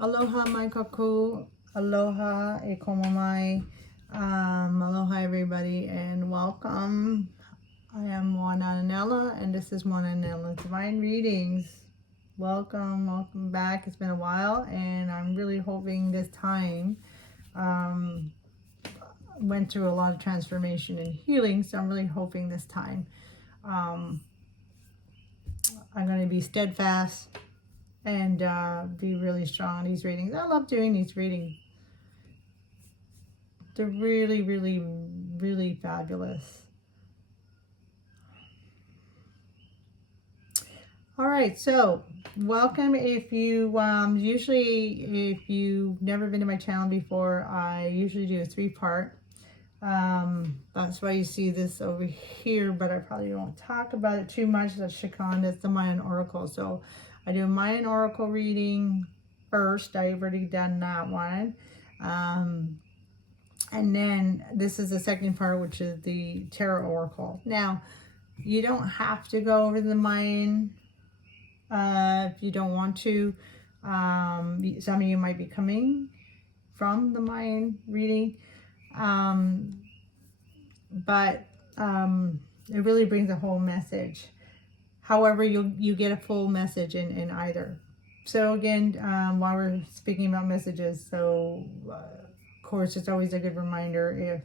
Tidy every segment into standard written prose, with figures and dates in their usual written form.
Aloha Mai Kākou, aloha e komo mai, aloha everybody, and welcome. I am Wananella, and this is Wananella Divine Readings. Welcome back. It's been a while, and I'm really hoping this time, went through a lot of transformation and healing, so I'm really hoping this time, I'm going to be steadfast and be really strong on these readings. I love doing these readings. They're really, really, really fabulous. All right, so welcome. If you usually, if you've never been to my channel before, I usually do a 3-part. That's why you see this over here, but I probably won't talk about it too much. That's Chicchan, that's the Mayan Oracle. So I do a Mayan Oracle reading first. I've already done that one. And then this is the second part, which is the Tarot Oracle. Now, you don't have to go over the Mayan if you don't want to. Some of you might be coming from the Mayan reading. But it really brings a whole message. However, you get a full message in either. So again, while we're speaking about messages, so of course it's always a good reminder if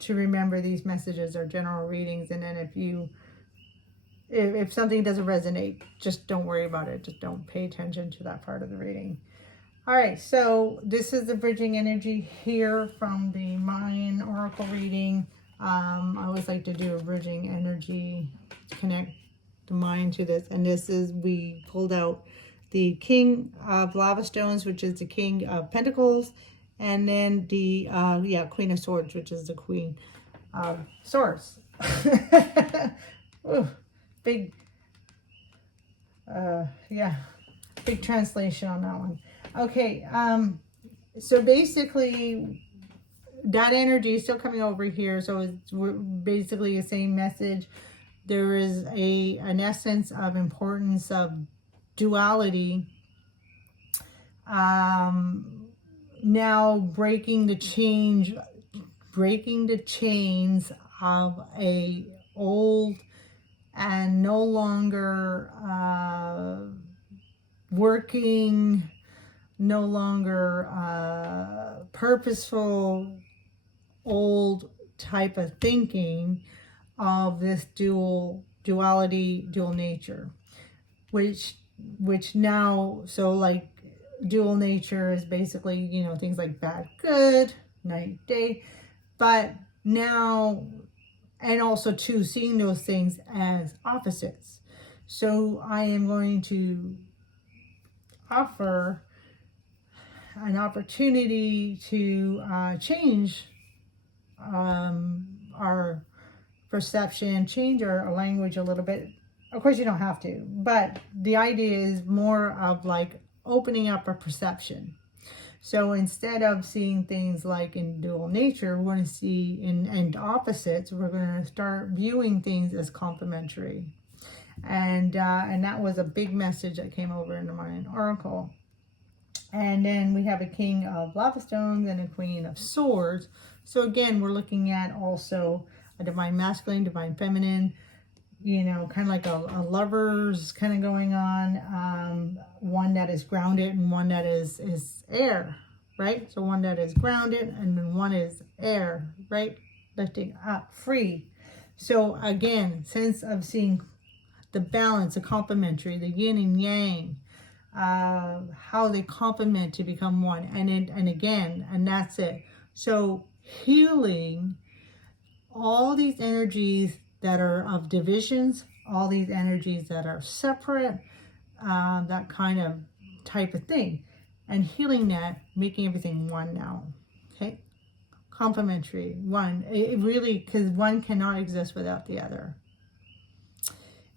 to remember these messages are general readings, and then if something doesn't resonate, just don't worry about it. Just don't pay attention to that part of the reading. All right, so this is the bridging energy here from the Mayan Oracle reading. I always like to do a bridging energy to connect the mind to this. And this is, we pulled out the King of Lava Stones, which is the King of Pentacles, and then the Queen of Swords, which is the Queen of Swords. Ooh, big, big translation on that one. Okay, so basically that energy is still coming over here. So it's basically the same message. There is an essence of importance of duality. Now breaking the chains of a old and no longer working, no longer purposeful, old type of thinking of this duality, dual nature, which now, so like dual nature is basically, you know, things like bad, good, night, day, but now, and also too, seeing those things as opposites. So I am going to offer an opportunity to change our perception, change our language a little bit. Of course, you don't have to, but the idea is more of like opening up our perception. So instead of seeing things like in dual nature, we're going to see in opposites, we're going to start viewing things as complementary. And that was a big message that came over in the Mayan Oracle. And then we have a King of Lava Stones and a Queen of Swords. So again, we're looking at also a divine masculine, divine feminine, you know, kind of like a lovers kind of going on. One that is grounded and one that is air, right? So one that is grounded and then one is air, right? Lifting up, free. So again, sense of seeing the balance, the complementary, the yin and yang, how they complement to become one, and again, and that's it. So healing all these energies that are of divisions, all these energies that are separate, that kind of type of thing, and healing that, making everything one now. Okay, complementary, one. It really, because one cannot exist without the other.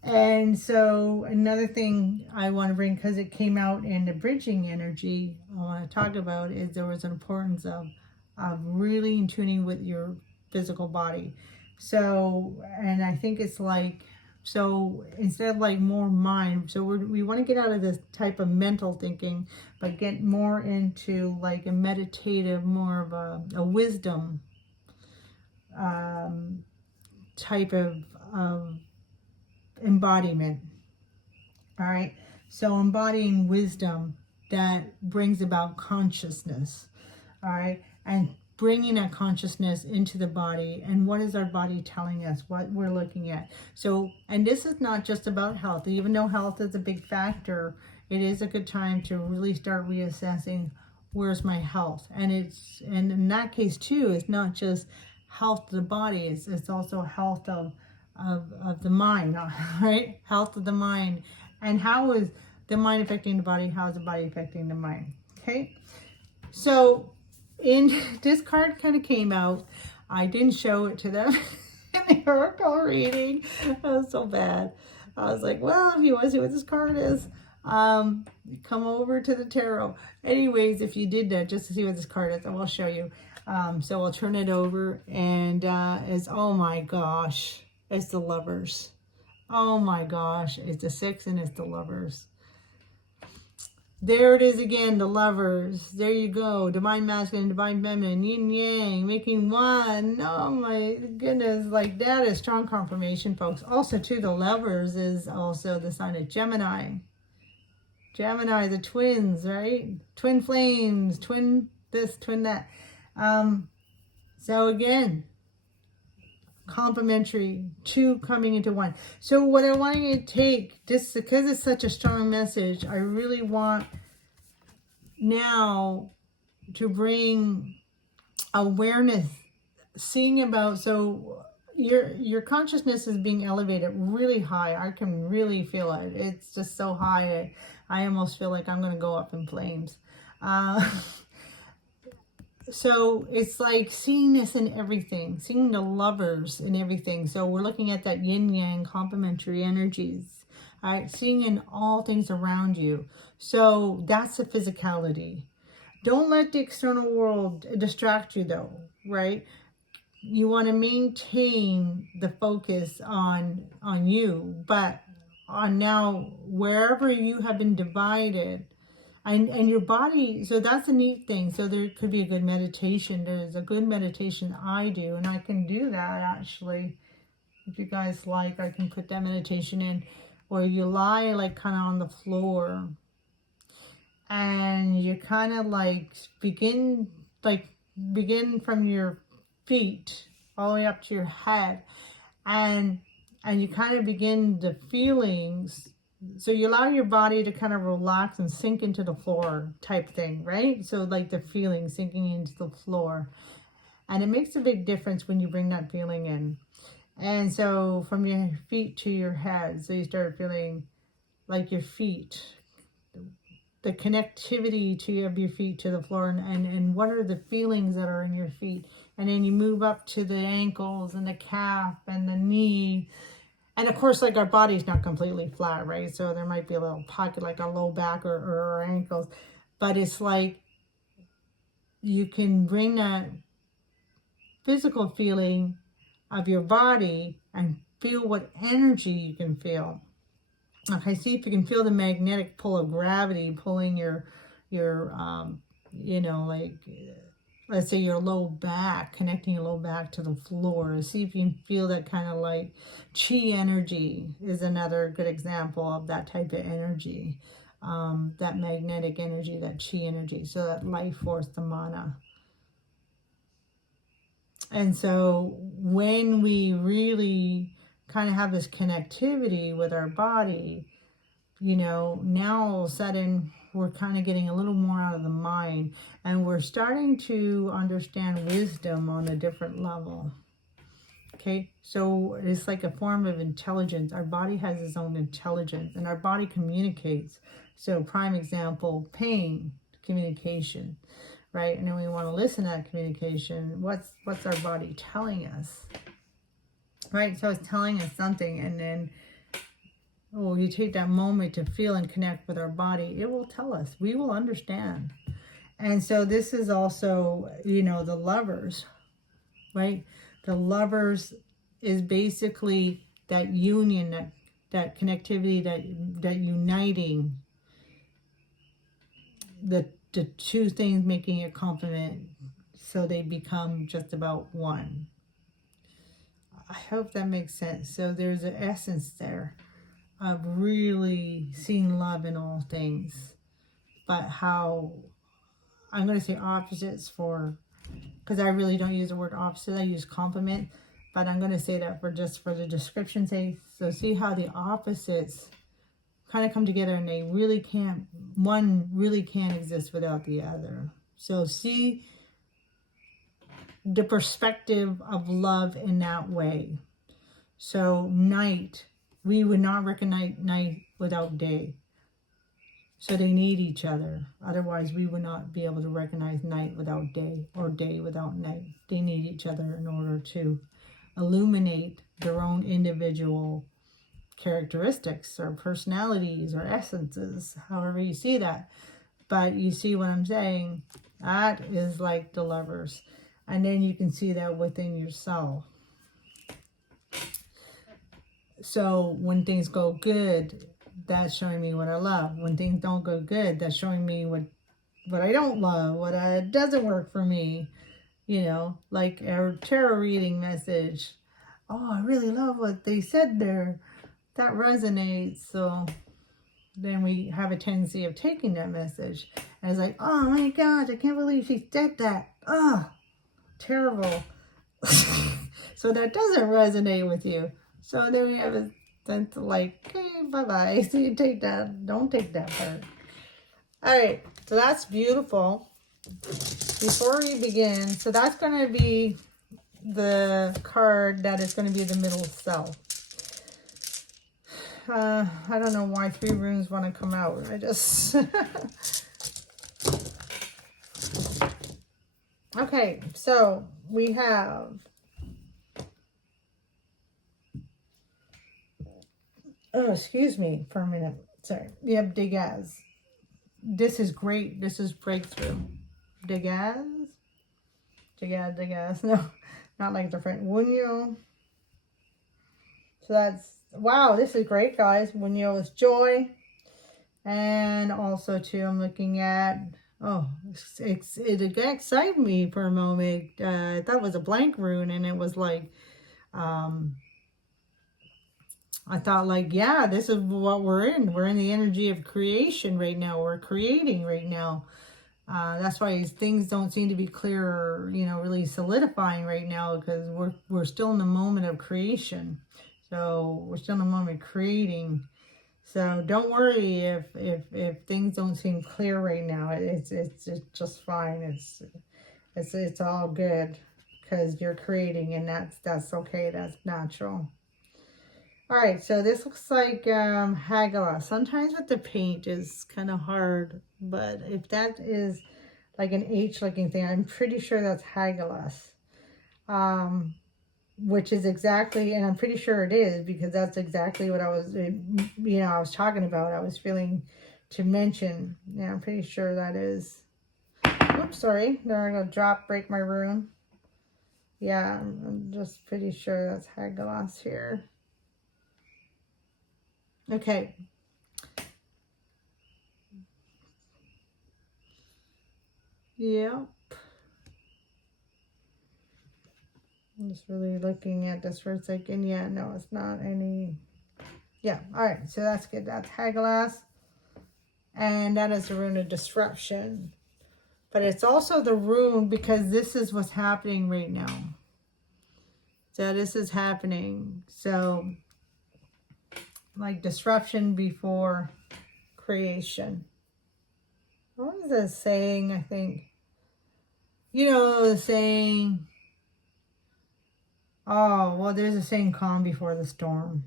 And so another thing I want to bring, because it came out in the bridging energy, I want to talk about is there was an importance of really in tuning with your physical body. So, and I think it's like So instead of like more mind, so we want to get out of this type of mental thinking, but get more into like a meditative, more of a wisdom type of embodiment. All right. So embodying wisdom that brings about consciousness. All right. And bringing that consciousness into the body. And what is our body telling us? What we're looking at. So, and this is not just about health. Even though health is a big factor, it is a good time to really start reassessing where's my health. And in that case too, it's not just health of the body. It's also health of the mind, right? Health of the mind. And how is the mind affecting the body? How is the body affecting the mind? Okay. So this card kind of came out. I didn't show it to them in the oracle reading. That was so bad. I was like, well, if you want to see what this card is, come over to the tarot. Anyways, if you did that, just to see what this card is, I will show you. So I'll turn it over, and it's, oh my gosh, it's the Lovers. Oh my gosh, it's the 6 and it's the Lovers. There it is again, the Lovers. There you go. Divine masculine, divine feminine, yin yang, making one. Oh my goodness, like that is strong confirmation, folks. Also too, the Lovers is also the sign of Gemini. Gemini, the twins, right? Twin flames, twin this, twin that. So again, complementary, two coming into one. So what I want you to take, just because it's such a strong message, I really want now to bring awareness, seeing about, so your consciousness is being elevated really high. I can really feel it. It's just so high. I almost feel like I'm going to go up in flames. So it's like seeing this in everything, seeing the Lovers in everything. So we're looking at that yin yang complementary energies, all right, seeing in all things around you. So that's the physicality. Don't let the external world distract you though, right? You want to maintain the focus on you, but on now wherever you have been divided, and your body, so that's a neat thing. So there could be a good meditation. There's a good meditation I do, and I can do that actually. If you guys like, I can put that meditation in where you lie like kind of on the floor, and you kind of like begin from your feet all the way up to your head, and you kind of begin the feelings. So you allow your body to kind of relax and sink into the floor type thing, right? So like the feeling sinking into the floor. And it makes a big difference when you bring that feeling in. And so from your feet to your head, so you start feeling like your feet, the connectivity of your feet to the floor, and what are the feelings that are in your feet. And then you move up to the ankles and the calf and the knee. And of course, like our body's not completely flat, right? So there might be a little pocket like our low back or our ankles. But it's like you can bring that physical feeling of your body and feel what energy you can feel. Okay, see if you can feel the magnetic pull of gravity pulling your like, let's say your low back, connecting your low back to the floor. See if you can feel that kind of like chi energy is another good example of that type of energy. That magnetic energy, that chi energy. So that life force, the mana. And so when we really kind of have this connectivity with our body, now all of a sudden we're kind of getting a little more out of the mind, and we're starting to understand wisdom on a different level. Okay, so it's like a form of intelligence. Our body has its own intelligence, and our body communicates. So prime example, pain, communication, right? And then we want to listen to that communication. What's our body telling us, right? So it's telling us something, and then you take that moment to feel and connect with our body. It will tell us. We will understand. And so this is also, the Lovers, right? The Lovers is basically that union, that that connectivity, that uniting the two things, making a complement so they become just about one. I hope that makes sense. So there's an essence there of really seeing love in all things, but how, I'm going to say opposites for, because I really don't use the word opposite, I use complement, but I'm going to say that for just for the description's sake. So see how the opposites kind of come together, and they really can't, one really can't exist without the other. So see the perspective of love in that way. So night, we would not recognize night without day. So they need each other. Otherwise, we would not be able to recognize night without day, or day without night. They need each other in order to illuminate their own individual characteristics or personalities or essences, however you see that. But you see what I'm saying? That is like the lovers. And then you can see that within yourself. So when things go good, that's showing me what I love. When things don't go good, that's showing me what I don't love, what doesn't work for me. You know, like a tarot reading message. Oh, I really love what they said there. That resonates. So then we have a tendency of taking that message. And it's like, oh my gosh, I can't believe she said that. Oh, terrible. So that doesn't resonate with you. So then we have a sense of like, okay, bye-bye. So you take that, don't take that part. All right, so that's beautiful. Before we begin, so that's going to be the card that is going to be the middle self. I don't know why 3 runes want to come out. I just... Okay, so we have... Oh, excuse me for a minute. Sorry. We have Degaz. This is great. This is breakthrough. Degaz? Degaz. No, not like different. Wunyo. So that's, wow, this is great, guys. Wunyo is joy. And also, too, I'm looking at, oh, it excited me for a moment. I thought it was a blank rune, and it was like, I thought like, yeah, this is what we're in. We're in the energy of creation right now. We're creating right now. That's why things don't seem to be clear or, you know, really solidifying right now, because we're still in the moment of creation. So we're still in the moment of creating. So don't worry if things don't seem clear right now. It's just fine. It's all good, because you're creating, and that's okay. That's natural. All right, so this looks like Hagala. Sometimes with the paint is kind of hard, but if that is like an H-looking thing, I'm pretty sure that's Hagalas, which is exactly, and I'm pretty sure it is, because that's exactly what I was, you know, I was talking about. I was feeling to mention. Yeah, I'm pretty sure that is. Oops, sorry. There I go. Break my rune. Yeah, I'm just pretty sure that's Hagalas here. Okay. Yep. I'm just really looking at this for a second. Yeah, no, it's not any. Yeah, all right. So that's good. That's Hagalas. And that is the rune of disruption. But it's also the rune, because this is what's happening right now. So this is happening. So like disruption before creation. What was the saying, I think? You know, the saying, oh, well, there's a saying, calm before the storm.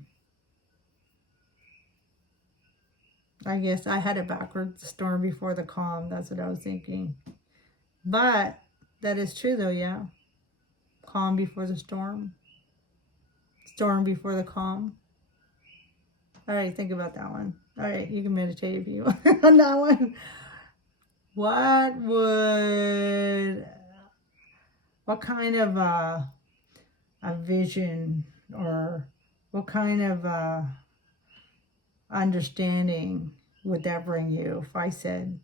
I guess I had it backwards, the storm before the calm. That's what I was thinking. But that is true, though, yeah. Calm before the storm. Storm before the calm. All right, think about that one. All right, you can meditate if you want on that one. What kind of a vision, or what kind of understanding would that bring you if I said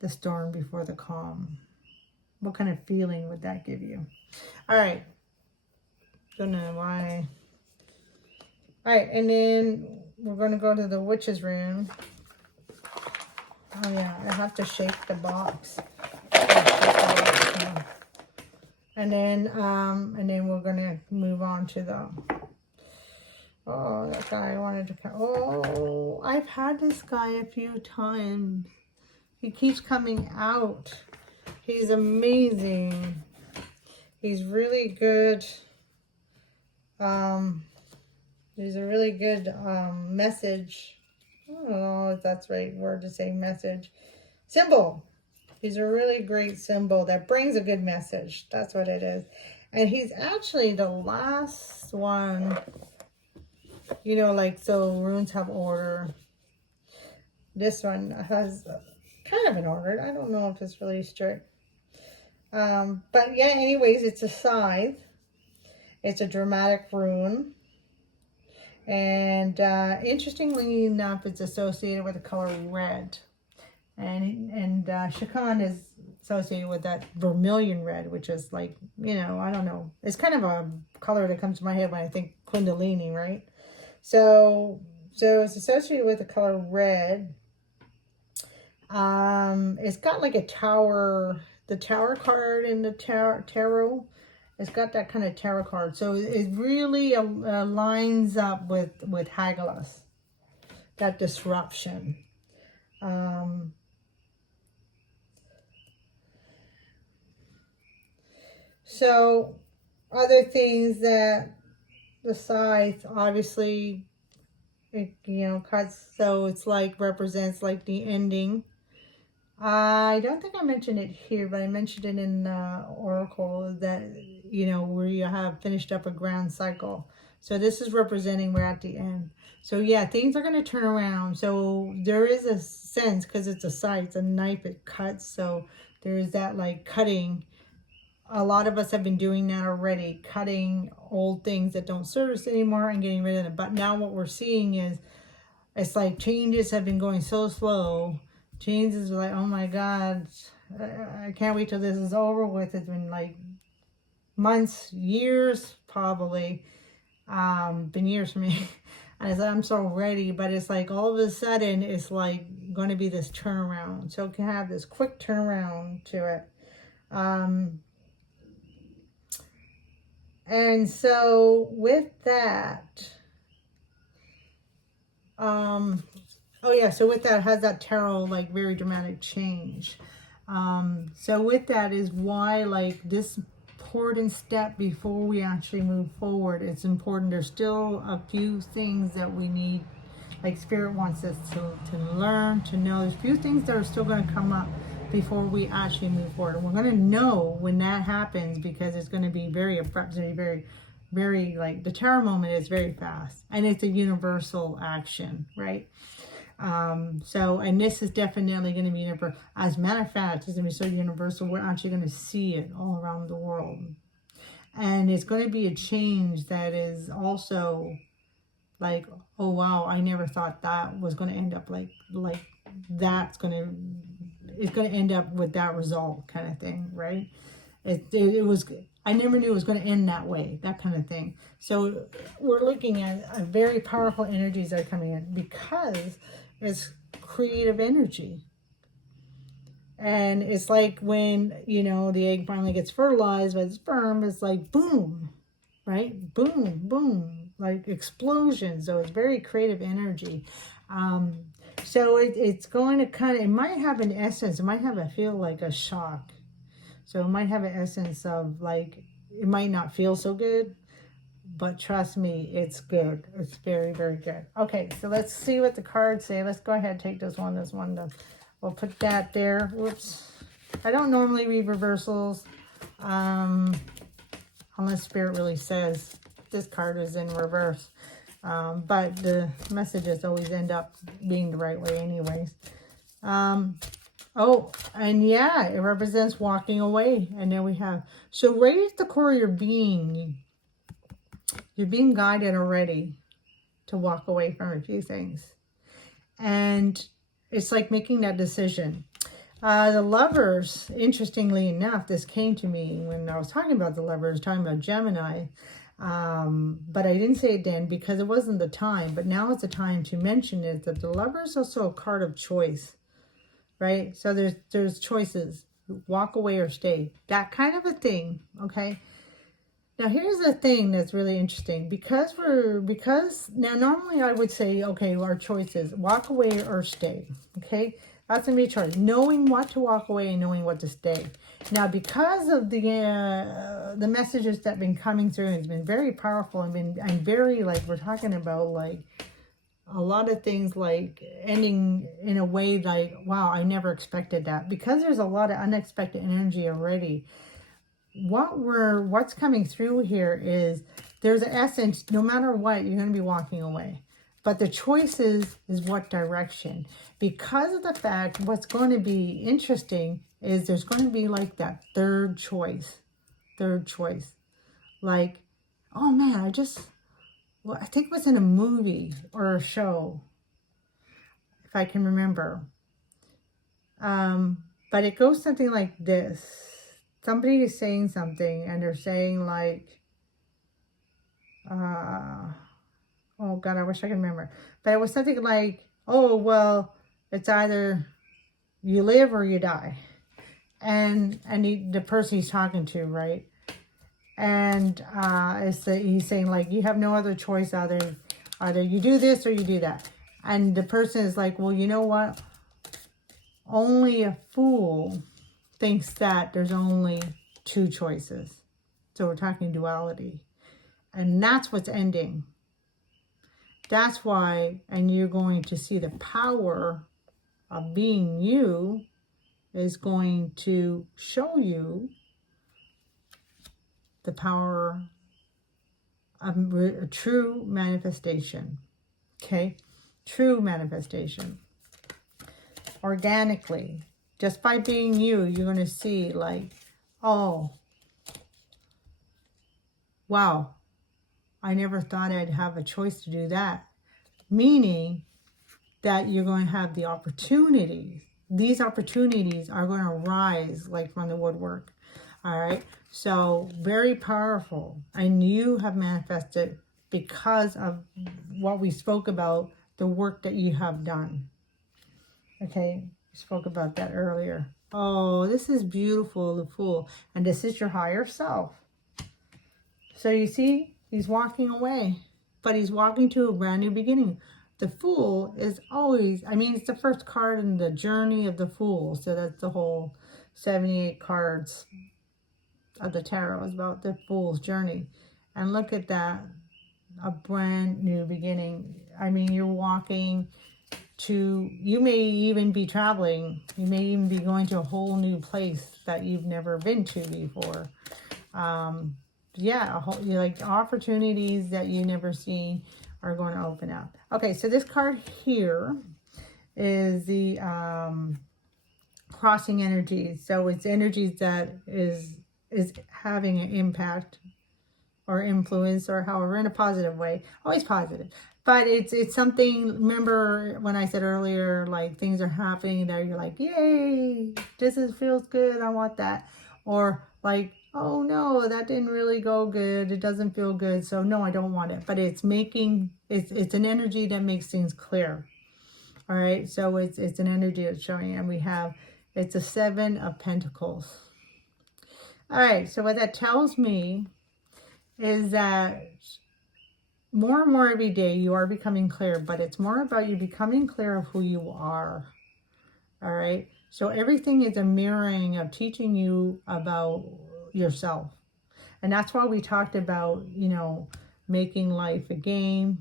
the storm before the calm? What kind of feeling would that give you? All right. Don't know why. All right, and then we're going to go to the witch's room. Oh yeah, I have to shake the box. And then we're going to move on to the, oh, that guy I wanted to, oh, I've had this guy a few times. He keeps coming out. He's amazing. He's really good. There's a really good message. I don't know if that's the right word to say, message. Symbol. He's a really great symbol that brings a good message. That's what it is. And he's actually the last one. You know, like, so runes have order. This one has kind of an order. I don't know if it's really strict. But yeah, anyways, it's a scythe. It's a dramatic rune. And interestingly enough, it's associated with the color red. And Chicchan is associated with that vermilion red, which is like, you know, I don't know. It's kind of a color that comes to my head when I think Kundalini, right? So it's associated with the color red. It's got like a tower, the tower card in the tarot. It's got that kind of tarot card. So it really lines up with Hagalaz, that disruption. So other things that the scythe, obviously, it, you know, cuts. So it's like represents like the ending. I don't think I mentioned it here, but I mentioned it in Oracle that, you know, where you have finished up a grand cycle. So this is representing we're at the end. So yeah, things are going to turn around. So there is a sense, because it's a scythe, it's a knife, it cuts. So there is that like cutting. A lot of us have been doing that already, cutting old things that don't serve us anymore and getting rid of them. But now what we're seeing is, it's like changes have been going so slow. Changes are like, oh my God, I can't wait till this is over with. It's been like months, years, probably. Been years for me. And it's like, I'm so ready. But it's like all of a sudden, it's like going to be this turnaround. So it can have this quick turnaround to it. And so with that, oh yeah, so with that, it has that tarot, like very dramatic change. So with that is why, like, this important step before we actually move forward, it's important. There's still a few things that we need, like Spirit wants us to learn, to know. There's a few things that are still going to come up before we actually move forward. And we're going to know when that happens, because it's going to be very abrupt, it's going to be very, very, like, the tarot moment is very fast, and it's a universal action, right? So, and this is definitely going to be universal. As a matter of fact, it's going to be so universal, we're actually going to see it all around the world. And it's going to be a change that is also like, oh wow, I never thought that was going to end up like that's going to, it's going to end up with that result kind of thing, right? It was, I never knew it was going to end that way, that kind of thing. So we're looking at a very powerful energies that are coming in, because it's creative energy. And it's like when, you know, the egg finally gets fertilized by the sperm, it's like boom, right? Boom, boom, like explosion. So it's very creative energy. So it's going to kind of, it might have an essence, it might have a feel like a shock. So it might have an essence of like, it might not feel so good, but trust me, it's good. It's very, very good. Okay, so let's see what the cards say. Let's go ahead and take this one. We'll put that there. Whoops. I don't normally read reversals, unless Spirit really says this card is in reverse. But the messages always end up being the right way anyways. Oh, and yeah, it represents walking away. And there we have. So right at the core of your being, you're being guided already. to walk away from a few things. And it's like making that decision. The Lovers, interestingly enough, this came to me when I was talking about the Lovers, talking about Gemini. But I didn't say it then because it wasn't the time. But now it's the time to mention it, that the Lover is also a card of choice, right? So there's choices, walk away or stay, that kind of a thing, okay? Now here's the thing that's really interesting, because now normally I would say, okay, our choices, walk away or stay, okay? That's gonna be a choice, knowing what to walk away and knowing what to stay. Now, because of the messages that have been coming through, it's been very powerful. I'm very, like, we're talking about like a lot of things like ending in a way like, wow, I never expected that, because there's a lot of unexpected energy already. What's coming through here is there's an essence, no matter what, you're going to be walking away. But the choice is what direction. Because of the fact, what's going to be interesting is there's going to be like that third choice. Like, oh man, I think it was in a movie or a show, if I can remember. But it goes something like this. Somebody is saying something and they're saying like, oh God, I wish I could remember. But it was something like, oh, well, it's either you live or you die. And the person he's talking to, right? And he's saying like, you have no other choice, either you do this or you do that. And the person is like, well, you know what? Only a fool thinks that there's only two choices. So we're talking duality. And that's what's ending. That's why, and you're going to see the power of being you is going to show you the power of a true manifestation. Okay? True manifestation. Organically. Just by being you, you're going to see like, oh, wow, I never thought I'd have a choice to do that. Meaning that you're going to have the opportunities. These opportunities are going to rise like from the woodwork. All right. So very powerful. And you have manifested because of what we spoke about, the work that you have done. Okay. We spoke about that earlier. Oh, this is beautiful, the Fool. And this is your higher self. So you see, he's walking away, but he's walking to a brand new beginning. The Fool is always, I mean, it's the first card in the journey of the Fool. So that's the whole 78 cards of the tarot is about the Fool's journey. And look at that, a brand new beginning. I mean, you're walking to, you may even be traveling. You may even be going to a whole new place that you've never been to before. Yeah, like opportunities that you never seen are going to open up. Okay, so this card here is the crossing energies. So it's energies that is having an impact or influence, or however, in a positive way. Always positive. But it's something, remember when I said earlier, like things are happening that you're like, yay, feels good, I want that. Or like, oh no, that didn't really go good, it doesn't feel good, so no, I don't want it. But it's it's an energy that makes things clear. All right, so it's an energy that's showing, and it's a 7 of Pentacles. All right, so what that tells me is that more and more every day you are becoming clear, but it's more about you becoming clear of who you are. All right, so everything is a mirroring of teaching you about yourself. And that's why we talked about, you know, making life a game.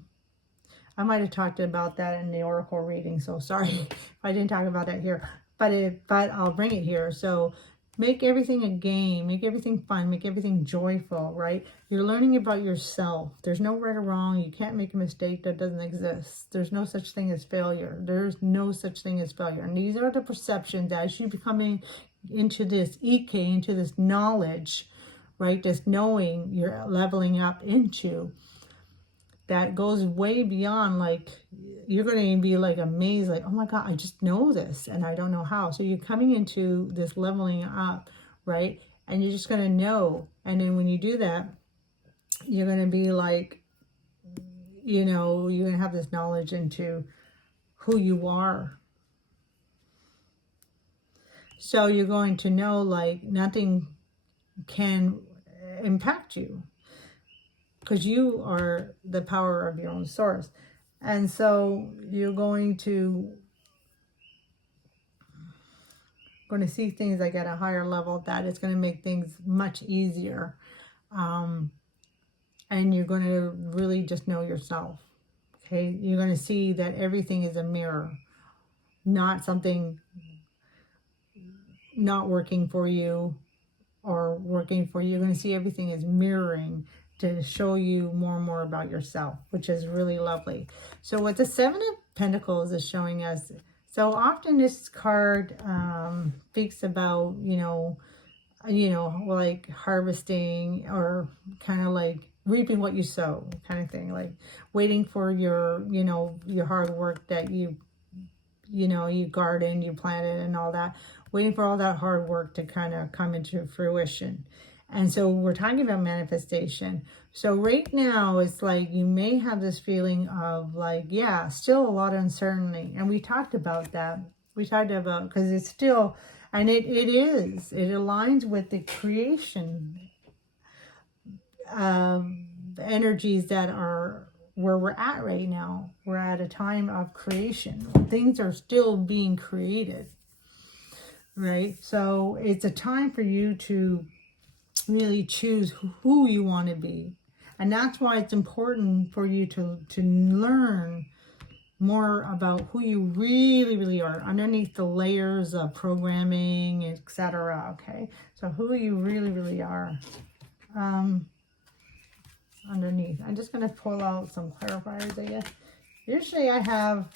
I might have talked about that in the Oracle reading, so sorry if I didn't talk about that here, but I'll bring it here. So make everything a game, make everything fun, make everything joyful, right? You're learning about yourself. There's no right or wrong. You can't make a mistake that doesn't exist. There's no such thing as failure. There's no such thing as failure. And these are the perceptions as you becoming into this Ike, into this knowledge, right? This knowing you're leveling up into. that goes way beyond, like, you're going to be like amazed, like, oh my God, I just know this and I don't know how. So you're coming into this leveling up, right? And you're just going to know. And then when you do that, you're going to be like, you know, you're going to have this knowledge into who you are. So you're going to know, like, nothing can impact you because you are the power of your own source. And so you're going to see things like at a higher level, that it's going to make things much easier. And you're going to really just know yourself. Okay, you're going to see that everything is a mirror, not something not working for you or working for you. You're going to see everything as mirroring to show you more and more about yourself, which is really lovely. So what the Seven of Pentacles is showing us, so often this card speaks about, you know, like harvesting, or kind of like reaping what you sow, kind of thing, like waiting for your, you know, your hard work that you garden, you planted and all that, waiting for all that hard work to kind of come into fruition. And so we're talking about manifestation. So right now it's like you may have this feeling of like, yeah, still a lot of uncertainty. And we talked about that. We talked about, because it's still, and it aligns with the creation energies that are where we're at right now. We're at a time of creation. Things are still being created, right? So it's a time for you to really choose who you want to be. And that's why it's important for you to learn more about who you really, really are underneath the layers of programming, etc. Okay, so who you really, really are underneath. I'm just going to pull out some clarifiers, I guess. Usually I have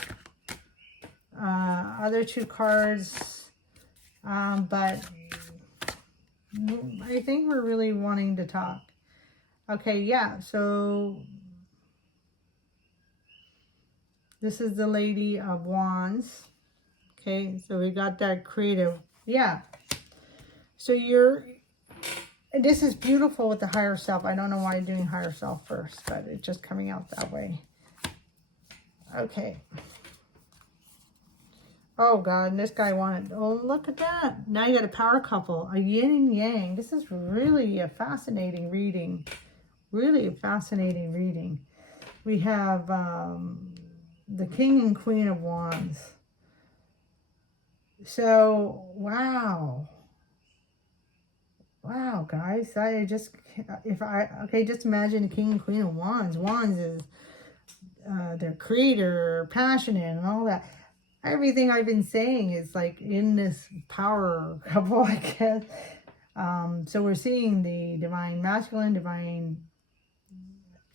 other two cards, but I think we're really wanting to talk. Okay, yeah, so this is the Lady of Wands. Okay, so we got that creative. Yeah. So this is beautiful with the higher self. I don't know why I'm doing higher self first, but it's just coming out that way. Okay. Oh God, and this guy wanted, oh, look at that. Now you got a power couple, a yin and yang. This is really a fascinating reading. Really a fascinating reading. We have the King and Queen of Wands. So, wow. Wow, guys. Just imagine the King and Queen of Wands. Wands is their creator, passionate, and all that. Everything I've been saying is like in this power couple, I guess. So we're seeing the divine masculine, divine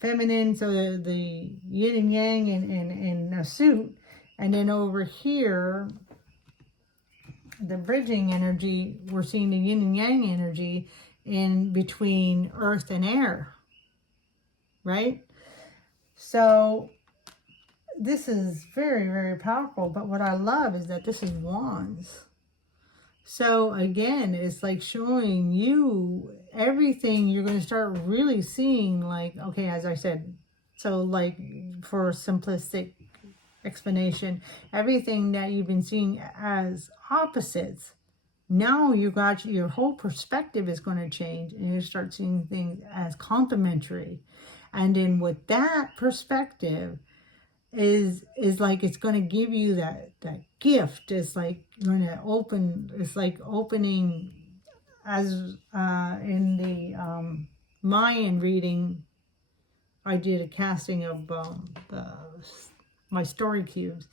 feminine, so the yin and yang in a suit. And then over here, the bridging energy, we're seeing the yin and yang energy in between earth and air, right? So this is very, very powerful. But what I love is that this is wands. So again, it's like showing you everything. You're going to start really seeing, like, okay, as I said, so like for simplistic explanation, everything that you've been seeing as opposites, now you got your whole perspective is going to change, and you start seeing things as complementary. And then with that perspective is like, it's going to give you that gift. It's like going to open, it's like opening, as in the Mayan reading, I did a casting of my story cubes,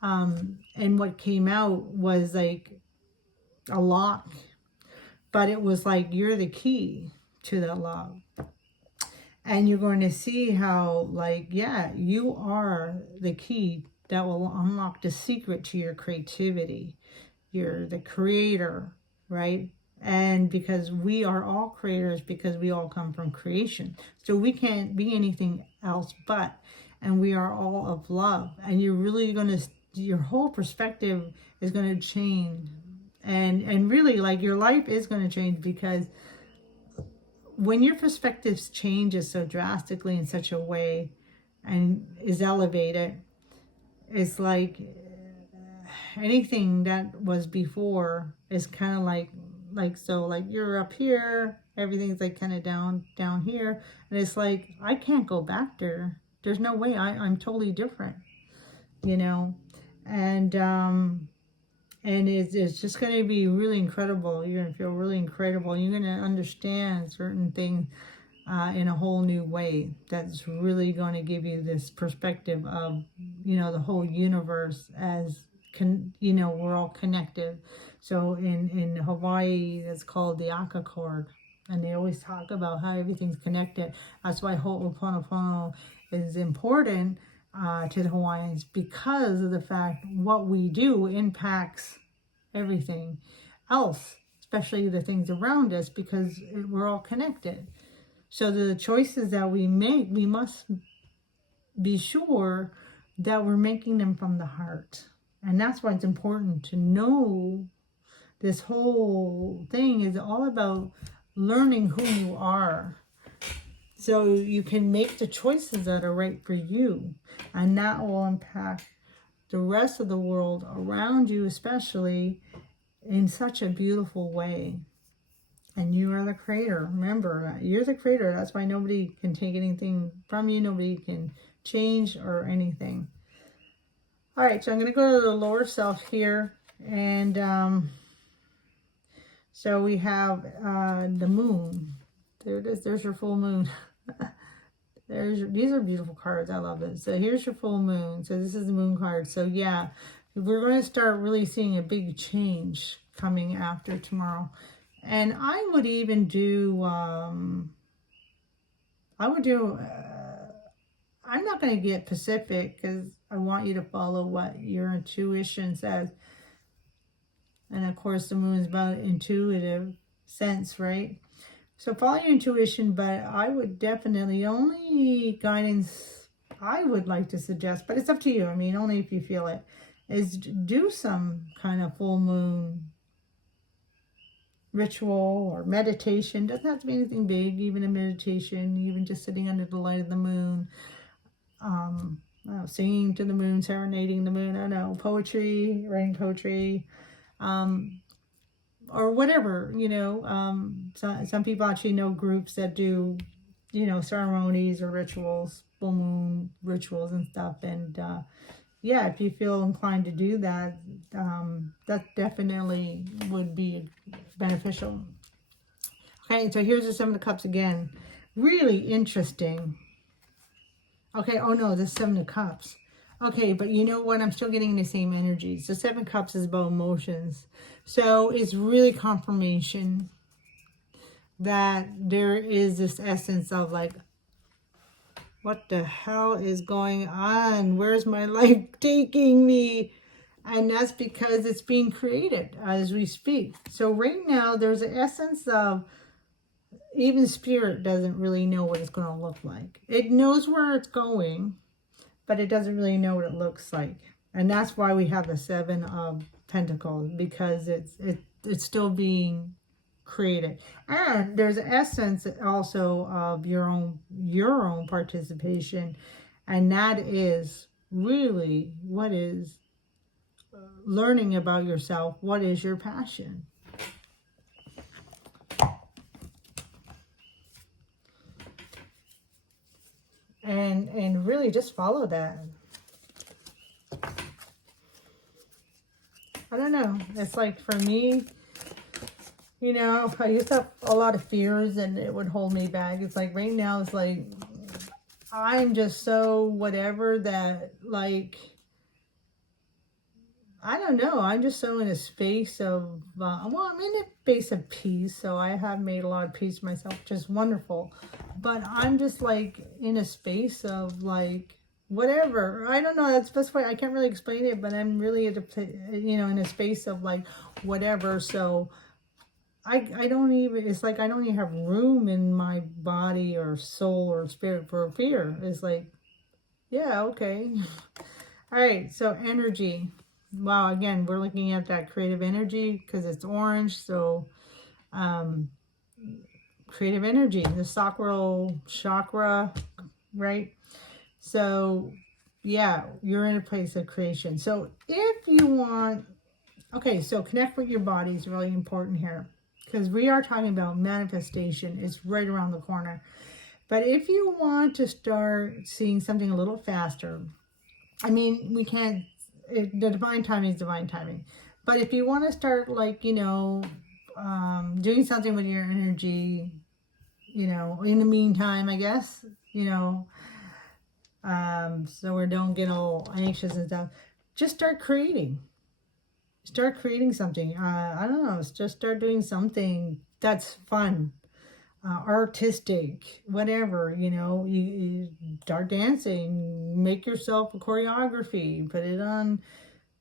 and what came out was like a lock, but it was like you're the key to that lock. And you're going to see how, like, yeah, you are the key that will unlock the secret to your creativity. You're the creator, right? And because we are all creators, because we all come from creation. So we can't be anything else but. And we are all of love. And you're really going to, your whole perspective is going to change. And really, like, your life is going to change, because when your perspectives changes so drastically in such a way and is elevated, it's like anything that was before is kind of like so, like, you're up here, everything's like kind of down here, and it's like, I can't go back there. There's no way. I'm totally different, you know. And it's just going to be really incredible. You're going to feel really incredible. You're going to understand certain things in a whole new way. That's really going to give you this perspective of, you know, the whole universe as, you know, we're all connected. So in Hawaii, it's called the Aka cord. And they always talk about how everything's connected. That's why Ho'oponopono is important to the Hawaiians, because of the fact what we do impacts everything else, especially the things around us, because we're all connected. So the choices that we make, we must be sure that we're making them from the heart. And that's why it's important to know this whole thing is all about learning who you are, so you can make the choices that are right for you, and that will impact the rest of the world around you, especially, in such a beautiful way. And you are the creator. Remember, you're the creator. That's why nobody can take anything from you. Nobody can change or anything. All right, so I'm going to go to the lower self here. And so we have the moon. There it is. There's your full moon. These are beautiful cards. I love it. So here's your full moon. So this is the moon card. So yeah, we're going to start really seeing a big change coming after tomorrow. And I would even do, I'm not going to get specific, because I want you to follow what your intuition says. And of course, the moon is about intuitive sense, right? So follow your intuition, but I would definitely, only guidance I would like to suggest, but it's up to you. I mean, only if you feel it, is do some kind of full moon ritual or meditation. Doesn't have to be anything big, even a meditation, even just sitting under the light of the moon, singing to the moon, serenading the moon, I don't know, poetry, writing poetry, or whatever, you know. Some people actually know groups that do, you know, ceremonies or rituals, full moon rituals and stuff. And yeah, if you feel inclined to do that, that definitely would be beneficial. Okay, so here's the Seven of Cups again. Really interesting. Okay, oh no, the Seven of Cups. Okay, but you know what? I'm still getting the same energy. So Seven Cups is about emotions. So it's really confirmation that there is this essence of like, what the hell is going on? Where's my life taking me? And that's because it's being created as we speak. So right now, there's an essence of, even spirit doesn't really know what it's going to look like. It knows where it's going, but it doesn't really know what it looks like. And that's why we have the Seven of Pentacles, because it's still being created. And there's an essence also of your own participation, and that is really what is learning about yourself. What is your passion? And really just follow that. I don't know. It's like, for me, you know, I used to have a lot of fears and it would hold me back. It's like right now, it's like, I'm just so whatever that, like, I don't know. I'm just so in a space of, well, I'm in a space of peace. So I have made a lot of peace myself, which is wonderful. But I'm just like in a space of like, whatever. I don't know. That's the best way. I can't really explain it, but I'm really at a, you know, in a space of like whatever. So I don't even, it's like I don't even have room in my body or soul or spirit for fear. It's like, yeah, okay. All right, so energy. Wow, again, we're looking at that creative energy because it's orange. So creative energy, the sacral chakra, right? So yeah, you're in a place of creation. So if you want, okay, so connect with your body is really important here because we are talking about manifestation. It's right around the corner. But if you want to start seeing something a little faster, I mean, we can't, the divine timing is divine timing. But if you want to start, like, doing something with your energy, in the meantime, I guess, so we don't get all anxious and stuff, just start creating. Start creating something. I don't know, just start doing something that's fun. Artistic, whatever, you start dancing, make yourself a choreography, put it on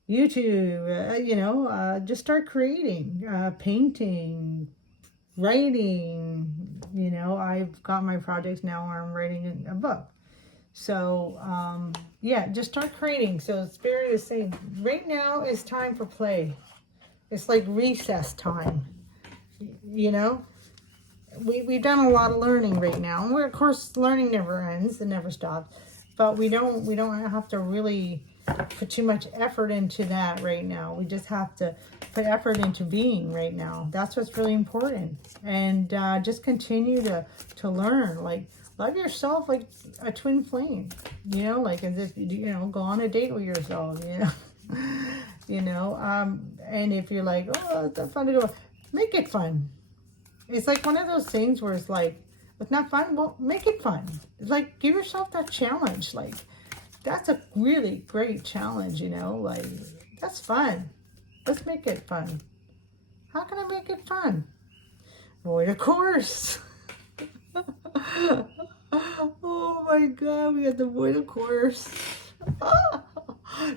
YouTube, just start creating, painting, writing, I've got my projects now where I'm writing a book. So, yeah, just start creating. So Spirit is saying, right now is time for play. It's like recess time, We've done a lot of learning right now. And of course, learning never ends. It never stops. But we don't have to really put too much effort into that right now. We just have to put effort into being right now. That's what's really important. And just continue to learn. Like, love yourself like a twin flame. Like as if, go on a date with yourself, and if you're like, oh, it's not fun to go, make it fun. It's like one of those things where it's like, it's not fun, well, make it fun. It's like, give yourself that challenge. Like, that's a really great challenge, like, that's fun. Let's make it fun. How can I make it fun? Void a course. Oh my God, we got the void a course.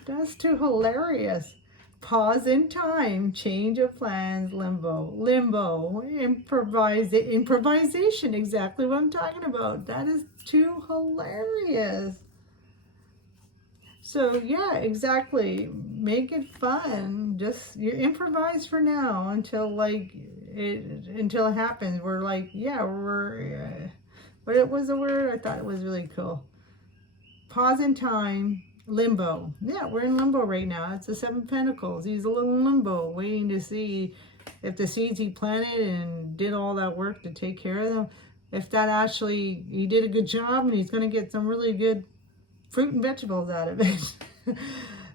That's too hilarious. Pause in time, change of plans, limbo, improvisation, exactly what I'm talking about. That is too hilarious. So yeah, exactly. Make it fun. Just you improvise for now until until it happens. We're like, yeah, what was the word? I thought it was really cool. Pause in time. Limbo. Yeah, we're in limbo right now. It's the Seven of Pentacles. He's a little in limbo, waiting to see if the seeds he planted and did all that work to take care of them, if that actually, he did a good job and he's going to get some really good fruit and vegetables out of it.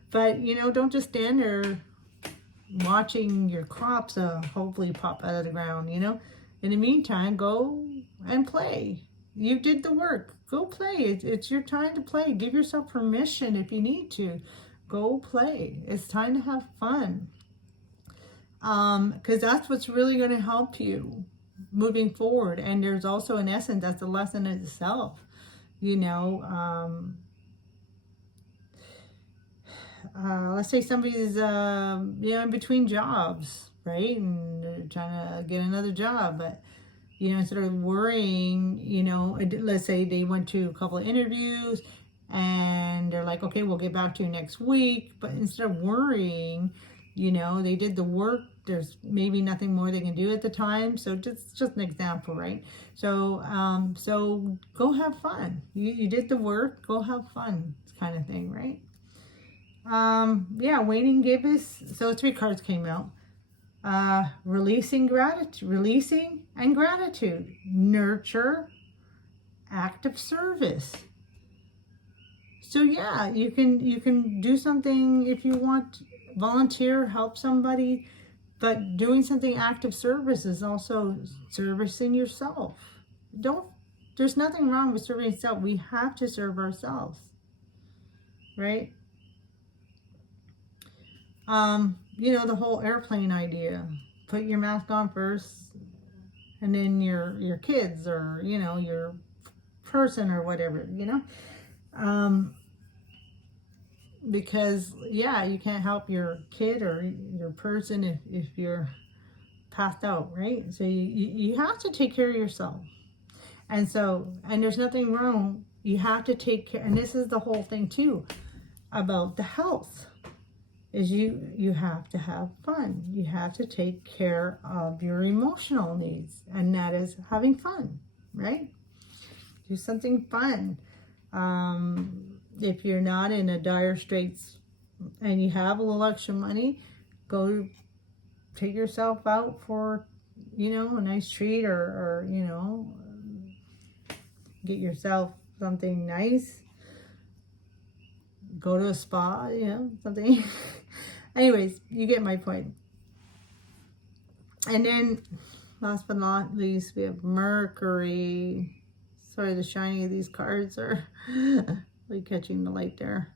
But, don't just stand there watching your crops hopefully pop out of the ground, In the meantime, go and play. You did the work. Go play. It's your time to play. Give yourself permission if you need to. Go play. It's time to have fun. Because that's what's really going to help you moving forward. And there's also an essence, that's the lesson in itself. Let's say somebody's in between jobs, right? And they're trying to get another job, but instead of worrying, let's say they went to a couple of interviews and they're like, okay, we'll get back to you next week. But instead of worrying, they did the work. There's maybe nothing more they can do at the time. So just an example, right? So so go have fun. You did the work, go have fun, kind of thing, right? Yeah, waiting gibbous. So 3 cards came out. Releasing and gratitude, nurture, act of service. So yeah, you can do something if you want, volunteer, help somebody, but doing something active service is also servicing yourself. There's nothing wrong with serving yourself. We have to serve ourselves, right? The whole airplane idea. Put your mask on first, and then your kids or your person or whatever, because yeah, you can't help your kid or your person if you're passed out, right? So you have to take care of yourself. And there's nothing wrong. You have to take care, and this is the whole thing too about the health, is you have to have fun. You have to take care of your emotional needs, and that is having fun, right? Do something fun. If you're not in a dire straits and you have a little extra money, go take yourself out for, you know, a nice treat, or you know, get yourself something nice. Go to a spa, you know, something. Anyways, you get my point. And then, last but not least, we have Mercury. Sorry, the shining of these cards are really catching the light there.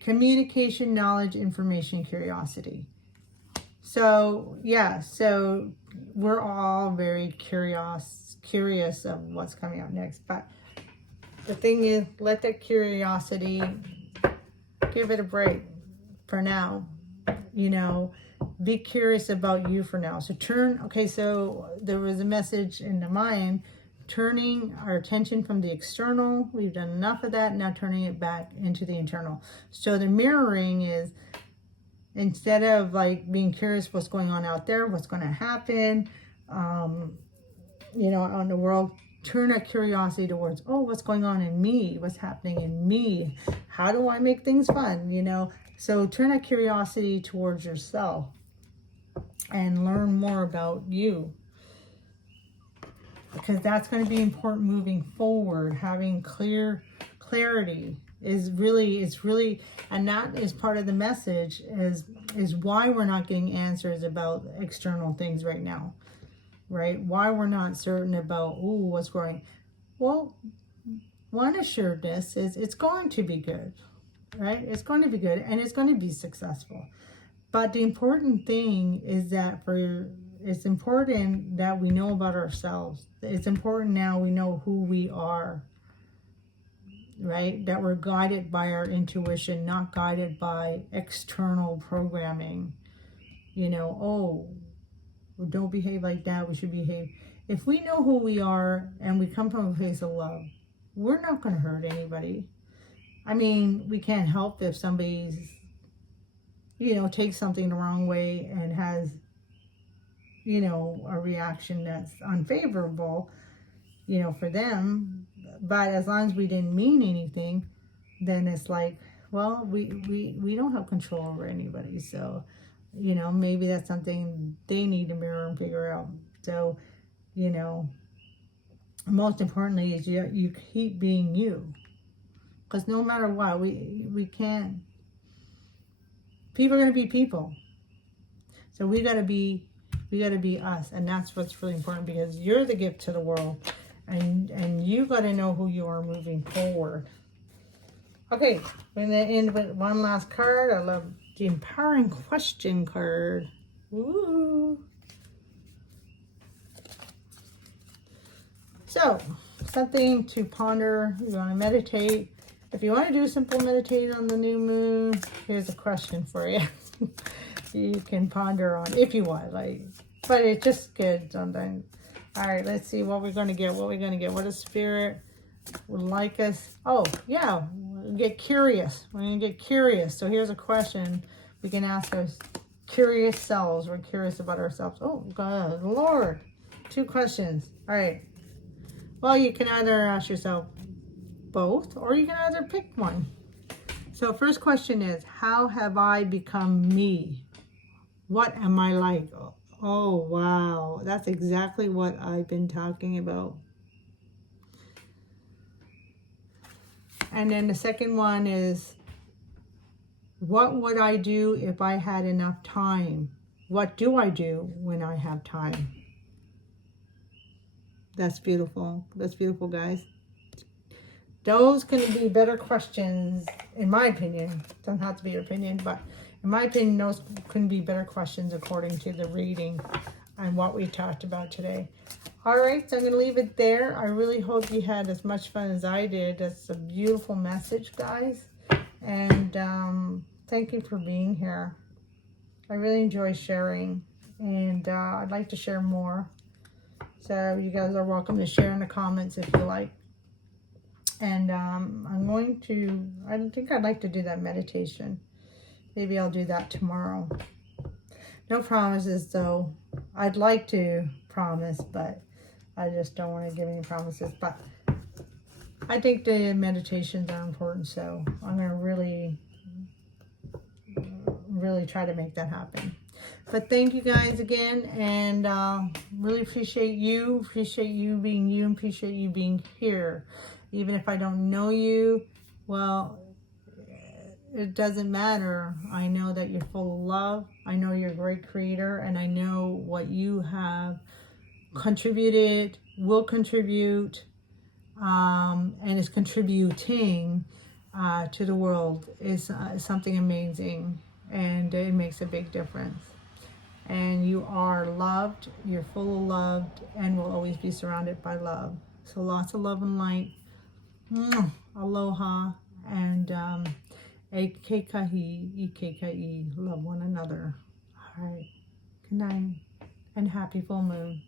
Communication, knowledge, information, curiosity. So, yeah, so we're all very curious of what's coming up next. But the thing is, let that curiosity, give it a break for now. You know, be curious about you for now. So so there was a message in the mind, turning our attention from the external. We've done enough of that. Now turning it back into the internal. So the mirroring is, instead of like being curious what's going on out there, what's going to happen, you know, out in the world, turn our curiosity towards, oh, what's going on in me? What's happening in me? How do I make things fun? You know, so turn that curiosity towards yourself and learn more about you, because that's going to be important moving forward. Having clarity is really, and that is part of the message, is why we're not getting answers about external things right now, right? Why we're not certain about, what's going. Well, one assuredness is it's going to be good, right? It's going to be good, and it's going to be successful. But the important thing is that it's important that we know about ourselves. It's important now we know who we are, right? That we're guided by our intuition, not guided by external programming. You know, don't behave like that, we should behave. If we know who we are and we come from a place of love, we're not going to hurt anybody. I mean, we can't help if somebody's, you know, takes something the wrong way and has, you know, a reaction that's unfavorable, you know, for them. But as long as we didn't mean anything, then it's like, well, we don't have control over anybody. So, you know, maybe that's something they need to mirror and figure out. So, you know, most importantly is you keep being you. Because no matter what, we can't. People are going to be people. So we got to be us. And that's what's really important, because you're the gift to the world. And you got to know who you are moving forward. Okay, we're going to end with one last card. I love the empowering question card. Woo! So, something to ponder. You want to meditate. If you want to do simple meditate on the new moon, here's a question for you. You can ponder on if you want, but it's just good sometimes. All right, let's see what we're going to get. What does Spirit would like us? Oh, yeah, get curious. We're going to get curious. So here's a question we can ask our curious selves. We're curious about ourselves. Oh, God, Lord. 2 questions. All right. Well, you can either ask yourself both, or you can either pick one. So first question is, how have I become me? What am I like? Oh, wow. That's exactly what I've been talking about. And then the second one is, what would I do if I had enough time? What do I do when I have time? That's beautiful. That's beautiful, guys. Those can be better questions, in my opinion. Doesn't have to be your opinion, but in my opinion, those can be better questions according to the reading and what we talked about today. All right, so I'm going to leave it there. I really hope you had as much fun as I did. That's a beautiful message, guys. And thank you for being here. I really enjoy sharing, and I'd like to share more. So you guys are welcome to share in the comments if you like. And I think I'd like to do that meditation. Maybe I'll do that tomorrow. No promises though. I'd like to promise, but I just don't want to give any promises. But I think the meditations are important, so I'm going to really try to make that happen. But thank you guys again, and really appreciate you being you, and appreciate you being here. Even if I don't know you, well, it doesn't matter. I know that you're full of love. I know you're a great creator, and I know what you have contributed, will contribute, and is contributing to the world is something amazing, and it makes a big difference. And you are loved, you're full of love, and will always be surrounded by love. So lots of love and light. Aloha, and e keikahi, love one another. All right, good night, and happy full moon.